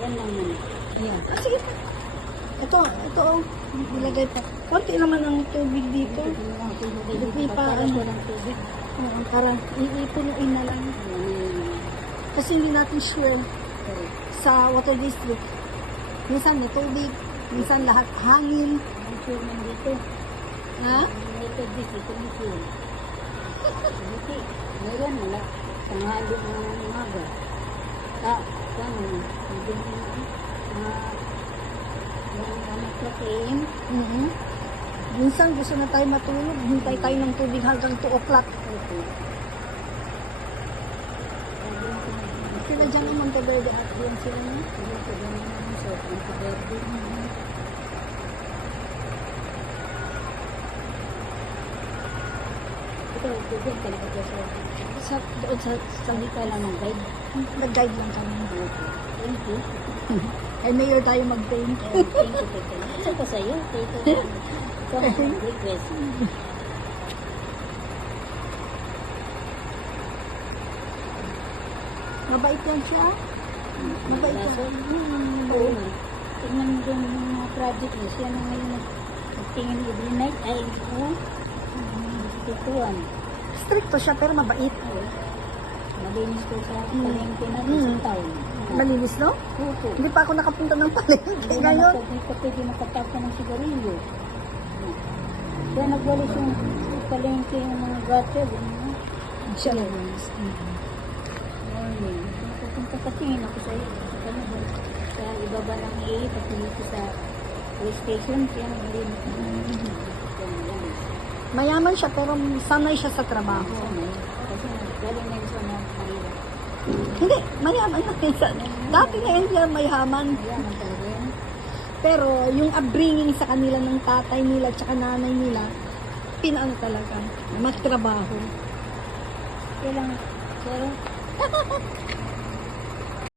Yan lang naman. Ayan. Ah, sige pa. Ito, oh. Ilagay pa. Konti naman ang tubig dito. Hindi pa, ano. Oo, parang iipunuin na lang. Kasi hindi natin sure sa water district. Minsan may tubig, minsan lahat hangin. Ang sure man dito. Ha? Ito dito, ang sure. Dito, ngayon wala. Tanghali ng umaga. Hindi Minsan gusto na tayo matulog, hintay tayo ng tubig hanggang 2 o'clock. Sila dyan ang Monteverde at yan sila na. Ito, tubig talaga Sa, doon sa hindi ka lang ng guide. nag-guide lang kami. Thank you. Ay, mayor tayo mag-paint. Thank you, Tito. Isa pa sa'yo, Tito. Ito ang request. Mabait yan siya. Mabait yan. Oo. Tingnan mo doon yung mga project niya. Siya na ngayon nagtingin every night. Ay, oo. Tutuan. Stricto siya pero mabait. Malinis ko sa palengke na sa town. Malinis, no? Opo. Hindi pa ako nakapunta ng palengke ngayon. Hindi ka pwede makatapon ng sigarilyo. Kaya nagwalis yung palengke yung mga gutter. Siya malinis. Morning. Pupunta katingin ako sa iyo. Sa ibaba ng AA, pati dito sa police station, siya malinis. Mayaman siya pero sanay siya sa trabaho. Kasi galing na sa mga mahirap. Hindi, mayaman na minsan. Dati na yun siya mayaman. Yaman talaga yan. Pero yung upbringing sa kanila ng tatay nila at saka nanay nila, pinaano talaga, magtrabaho. Kaya lang, pero